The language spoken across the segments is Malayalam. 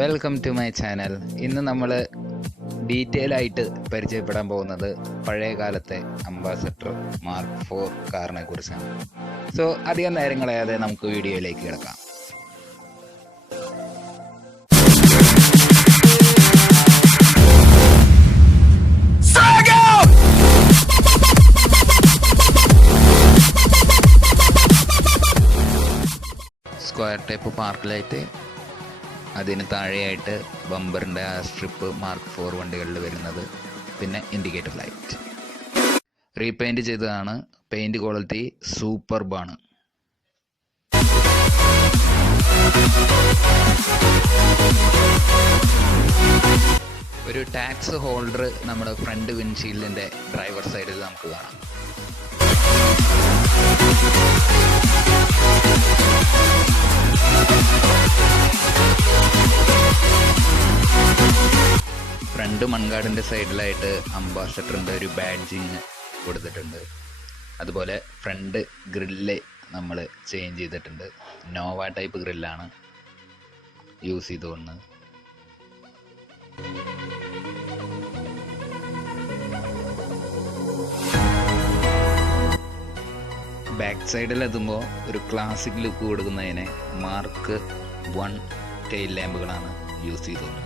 Welcome to my channel. ഇന്ന് നമ്മൾ ഡീറ്റെയിൽ ആയിട്ട് പരിചയപ്പെടാൻ പോകുന്നത് പഴയ കാലത്തെ അംബാസഡർ മാർക്ക് 4 കാറിനെ കുറിച്ചാണ്. സോ അധികം നേരം കളയാതെ നമുക്ക് വീഡിയോയിലേക്ക് കിടക്കാം. സ്ക്വയർ ടൈപ്പ് പാർക്ക് ലൈറ്റ്, അതിന് താഴെയായിട്ട് ബമ്പറിൻ്റെ ആ സ്ട്രിപ്പ് മാർക്ക് 4 വണ്ടികളിൽ വരുന്നത്, പിന്നെ ഇൻഡിക്കേറ്റർ ലൈറ്റ് റീപെയിൻറ്റ് ചെയ്തതാണ്. പെയിൻറ് ക്വാളിറ്റി സൂപ്പർബാണ്. ഒരു ടാക്സ് ഹോൾഡർ നമ്മുടെ ഫ്രണ്ട് വിൻഷീൽഡിൻ്റെ ഡ്രൈവർ സൈഡിൽ നമുക്ക് കാണാം. ഫ്രണ്ട് മൺകാടിൻ്റെ സൈഡിലായിട്ട് അംബാസഡറിൻ്റെ ഒരു ബാഡ്ജിങ് കൊടുത്തിട്ടുണ്ട്. അതുപോലെ ഫ്രണ്ട് ഗ്രില്ല് നമ്മൾ ചേഞ്ച് ചെയ്തിട്ടുണ്ട്. നോവ ടൈപ്പ് ഗ്രില്ലാണ് യൂസ് ചെയ്തുകൊണ്ട്. ബാക്ക് സൈഡിലെത്തുമ്പോൾ ഒരു ക്ലാസിക് ലുക്ക് കൊടുക്കുന്നതിന് മാർക്ക് 1 ടെയിൽ ലാമ്പുകളാണ് യൂസ് ചെയ്തത്.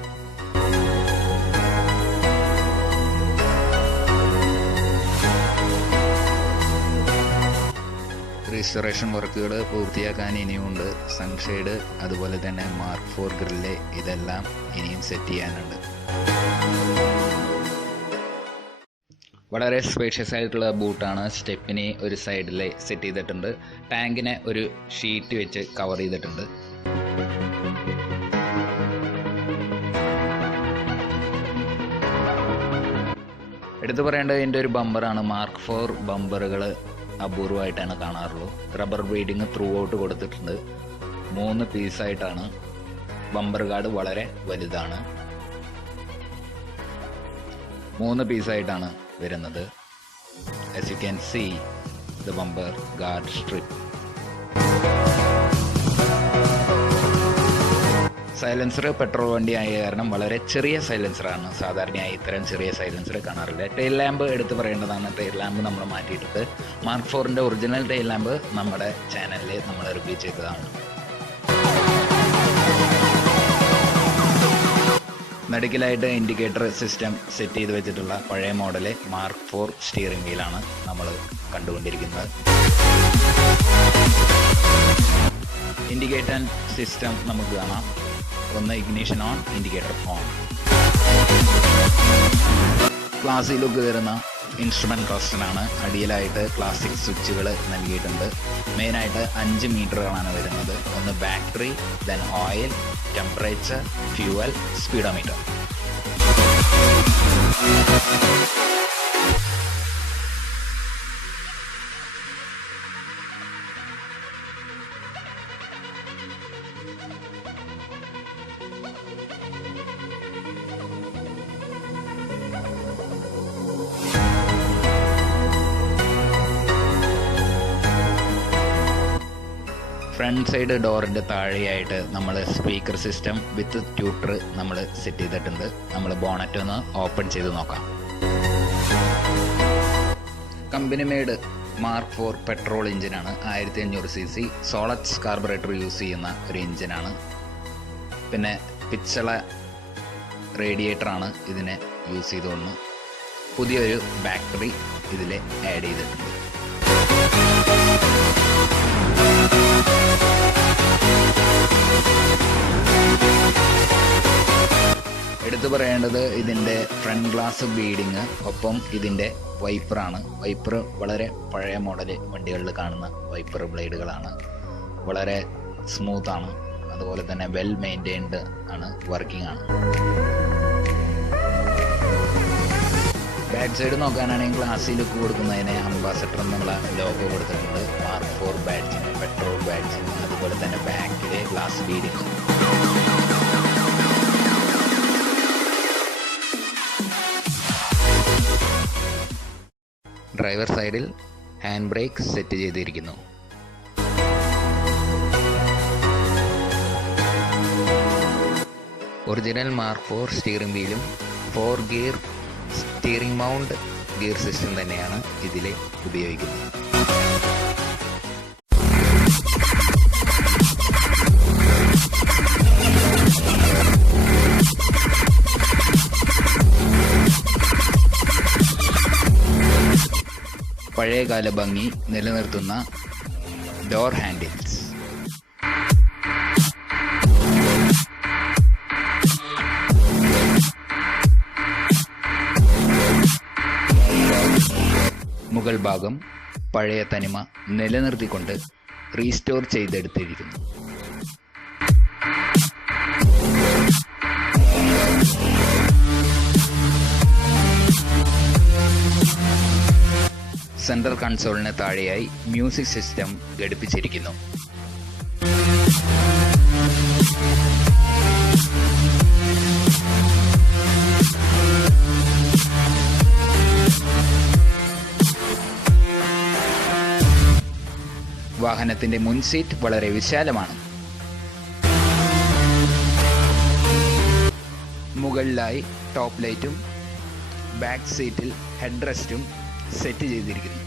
റീസ്റ്റോറേഷൻ വർക്കുകൾ പൂർത്തിയാക്കാൻ ഇനിയുമുണ്ട്. സൺഷെയ്ഡ്, അതുപോലെ തന്നെ മാർക്ക് 4 ഗ്രില്ല്, ഇതെല്ലാം ഇനിയും സെറ്റ് ചെയ്യാനുണ്ട്. വളരെ സ്പേഷ്യസ് ആയിട്ടുള്ള ബൂട്ടാണ്. സ്റ്റെപ്പിനെ ഒരു സൈഡിൽ സെറ്റ് ചെയ്തിട്ടുണ്ട്. ടാങ്കിനെ ഒരു ഷീറ്റ് വെച്ച് കവർ ചെയ്തിട്ടുണ്ട്. എടുത്തു പറയേണ്ടത് ഇതിൻ്റെ ഒരു ബമ്പറാണ്. മാർക്ക് 4 ബമ്പറുകൾ അപൂർവമായിട്ടാണ് കാണാറുള്ളൂ. റബ്ബർ ബീഡിങ് ത്രൂ ഔട്ട് കൊടുത്തിട്ടുണ്ട്. 3 പീസായിട്ടാണ്. ബമ്പർ ഗാർഡ് വളരെ വലുതാണ്. 3 പീസായിട്ടാണ് വരുന്നത്. as you can see the bumper guard strip. Silencer petrol വണ്ടി ആയ കാരണം വളരെ ചെറിയ സൈലൻസറാണ്. സാധാരണയായി ഇത്തരം ചെറിയ സൈലൻസർ കാണാറില്ല. ടെയിൽ ലാമ്പ് എടുത്ത് പറയേണ്ടതാണ്. ടെയിൽ ലാമ്പ് നമ്മൾ മാറ്റിയിട്ടുണ്ട്. മാർക്ക് 4ൻ്റെ ഒറിജിനൽ ടെയിൽ ലാമ്പ് നമ്മുടെ ചാനലിൽ നമ്മൾ റിവ്യൂ ചെയ്തതാണ്. നടുക്കിലായിട്ട് ഇൻഡിക്കേറ്റർ സിസ്റ്റം സെറ്റ് ചെയ്ത് വെച്ചിട്ടുള്ള പഴയ മോഡല് മാർക്ക് 4 സ്റ്റിയറിംഗ് വീലാണ് നമ്മൾ കണ്ടുകൊണ്ടിരിക്കുന്നത്. ഇൻഡിക്കേറ്റർ സിസ്റ്റം നമുക്ക് കാണാം. ഒന്ന് ignition on, indicator on. Classic look തരുന്ന ഇൻസ്ട്രുമെൻറ്റ് ക്ലസ്റ്ററാണ്. അടിയിലായിട്ട് ക്ലാസിക് സ്വിച്ചുകൾ നൽകിയിട്ടുണ്ട്. മെയിനായിട്ട് 5 മീറ്ററുകളാണ് വരുന്നത്. ഒന്ന് battery, then oil, temperature, fuel, speedometer. Front side ഡോറിൻ്റെ താഴെയായിട്ട് നമ്മൾ സ്പീക്കർ സിസ്റ്റം വിത്ത് ട്യൂട്ടർ നമ്മൾ സെറ്റ് ചെയ്തിട്ടുണ്ട്. നമ്മൾ ബോണറ്റ് ഒന്ന് ഓപ്പൺ ചെയ്ത് നോക്കാം. കമ്പനി മെയ്ഡ് മാർക്ക് 4 പെട്രോൾ എഞ്ചിനാണ്. 1500 cc സോളക്സ് കാർബറേറ്റർ യൂസ് ചെയ്യുന്ന ഒരു എഞ്ചിനാണ്. പിന്നെ പിച്ചള റേഡിയേറ്ററാണ് ഇതിനെ യൂസ് ചെയ്തുകൊണ്ട്. പുതിയൊരു ബാറ്ററി ഇതിൽ ആഡ് ചെയ്തിട്ടുണ്ട്. എടുത്തു പറയേണ്ടത് ഇതിൻ്റെ ഫ്രണ്ട് ഗ്ലാസ് ബീഡിങ്, ഒപ്പം ഇതിൻ്റെ വൈപ്പറാണ്. വൈപ്പർ വളരെ പഴയ മോഡൽ വണ്ടികളിൽ കാണുന്ന വൈപ്പർ ബ്ലേഡുകളാണ്. വളരെ സ്മൂത്താണ്. അതുപോലെ തന്നെ വെൽ മെയിൻറ്റൈൻഡ് ആണ്, വർക്കിംഗ് ആണ്. ബാക്ക് സൈഡ് നോക്കാനാണെങ്കിൽ ഗ്ലാസ്സിൽ ലുക്ക് കൊടുക്കുന്നതിന് അംബാസഡർ എന്നുള്ള ലോഗോ കൊടുത്തിട്ടുണ്ട്. മാർക്ക് 4 ബാഡ്ജിന്, പെട്രോൾ ബാഡ്ജിന്, അതുപോലെ തന്നെ ബാക്കിലെ ഗ്ലാസ് ബീഡിങ്. ഡ്രൈവർ സൈഡിൽ ഹാൻഡ് ബ്രേക്ക് സെറ്റ് ചെയ്തിരിക്കുന്നു. ഒറിജിനൽ മാർക്ക് 4 സ്റ്റിയറിംഗ് വീലും 4 gear steering mount gear system തന്നെയാണ് ഇതിൽ ഉപയോഗിക്കുന്നത്. പഴയകാല ഭംഗി നിലനിർത്തുന്ന ഡോർ ഹാൻഡിൽസ്. മുകൾ ഭാഗം പഴയ തനിമ നിലനിർത്തിക്കൊണ്ട് റീസ്റ്റോർ ചെയ്തെടുത്തിരിക്കുന്നു. സെൻട്രൽ കൺസോളിന് താഴെയായി മ്യൂസിക് സിസ്റ്റം ഘടിപ്പിച്ചിരിക്കുന്നു. വാഹനത്തിന്റെ മുൻ സീറ്റ് വളരെ വിശാലമാണ്. മുകളിലായി ടോപ്പ് ലൈറ്റും ബാക്ക് സീറ്റിൽ ഹെഡ് റെസ്റ്റും സെറ്റ് ചെയ്തിരിക്കുന്നു.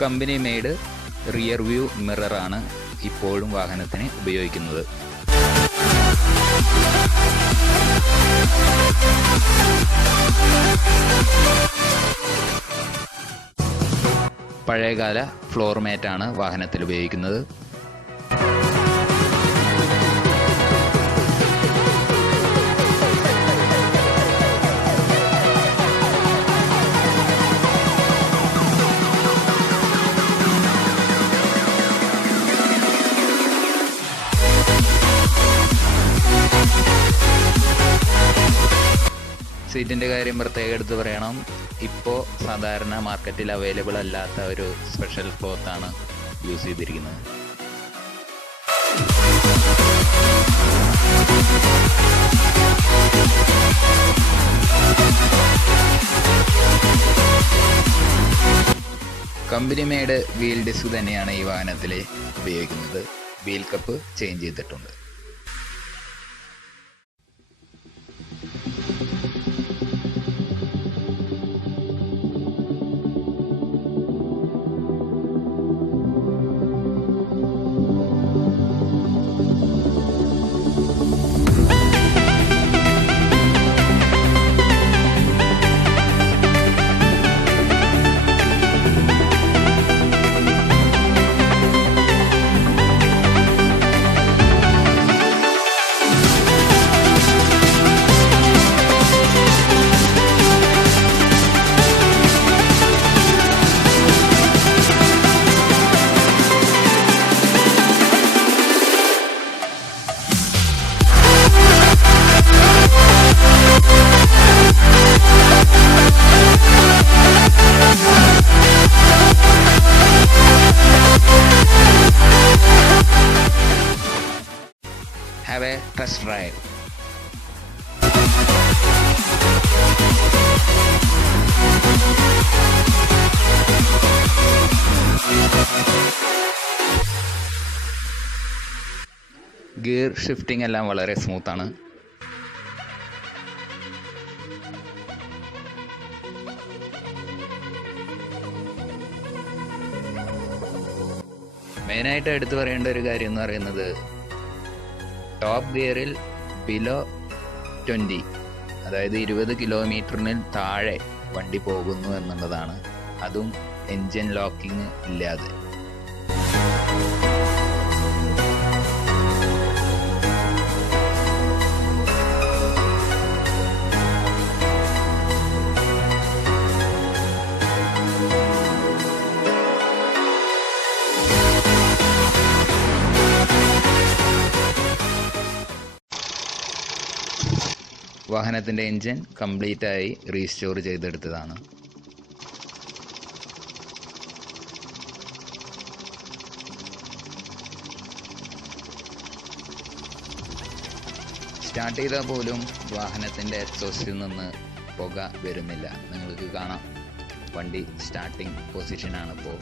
കമ്പനി മെയ്ഡ് റിയർ വ്യൂ മിററാണ് ഇപ്പോഴും വാഹനത്തിന് ഉപയോഗിക്കുന്നത്. പഴയകാല ഫ്ലോർ മാറ്റാണ് വാഹനത്തിൽ ഉപയോഗിക്കുന്നത്. സീറ്റിൻ്റെ കാര്യം പ്രത്യേകം എടുത്ത് പറയണം. ഇപ്പോൾ സാധാരണ മാർക്കറ്റിൽ അവൈലബിൾ അല്ലാത്ത ഒരു സ്പെഷ്യൽ ക്ലോത്താണ് യൂസ് ചെയ്തിരിക്കുന്നത്. കമ്പനി മെയ്ഡ് വീൽ ഡിസ്ക് തന്നെയാണ് ഈ വാഹനത്തിൽ ഉപയോഗിക്കുന്നത്. വീൽ കപ്പ് ചേഞ്ച് ചെയ്തിട്ടുണ്ട്. ഗിയർ ഷിഫ്റ്റിംഗ് എല്ലാം വളരെ സ്മൂത്താണ്. മെയിനായിട്ട് എടുത്തു പറയേണ്ട ഒരു കാര്യം എന്ന് പറയുന്നത് ടോപ്പ് ഗിയറിൽ ബിലോ 20, അതായത് 20 കിലോമീറ്ററിന് താഴെ വണ്ടി പോകുന്നു എന്നുള്ളതാണ്. അതും എൻജിൻ ലോക്കിംഗ് ഇല്ലാതെ. വാഹനത്തിൻ്റെ എൻജിൻ കംപ്ലീറ്റ് ആയി റീസ്റ്റോർ ചെയ്തെടുത്തതാണ്. സ്റ്റാർട്ട് ചെയ്താൽ പോലും വാഹനത്തിൻ്റെ എക്സോസ്റ്റിൽ നിന്ന് പുക വരുന്നില്ല. നിങ്ങൾക്ക് കാണാം, വണ്ടി സ്റ്റാർട്ടിങ് പൊസിഷനാണ് ഇപ്പോൾ.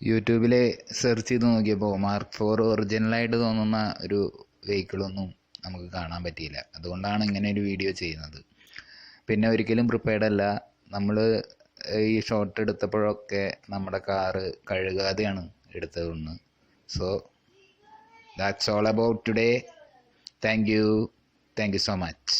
യൂട്യൂബിൽ സെർച്ച് ചെയ്ത് നോക്കിയപ്പോൾ Mark IV ഒറിജിനലായിട്ട് തോന്നുന്ന ഒരു വെഹിക്കിളൊന്നും നമുക്ക് കാണാൻ പറ്റിയില്ല. അതുകൊണ്ടാണ് ഇങ്ങനെ ഒരു വീഡിയോ ചെയ്യുന്നത്. പിന്നെ ഒരിക്കലും പ്രിപ്പയർഡ് അല്ല. നമ്മൾ ഈ ഷോട്ട് എടുത്തപ്പോഴൊക്കെ നമ്മുടെ കാറ് കഴുകാതെയാണ് എടുത്തതെന്ന്. So that's all about today. Thank you so much.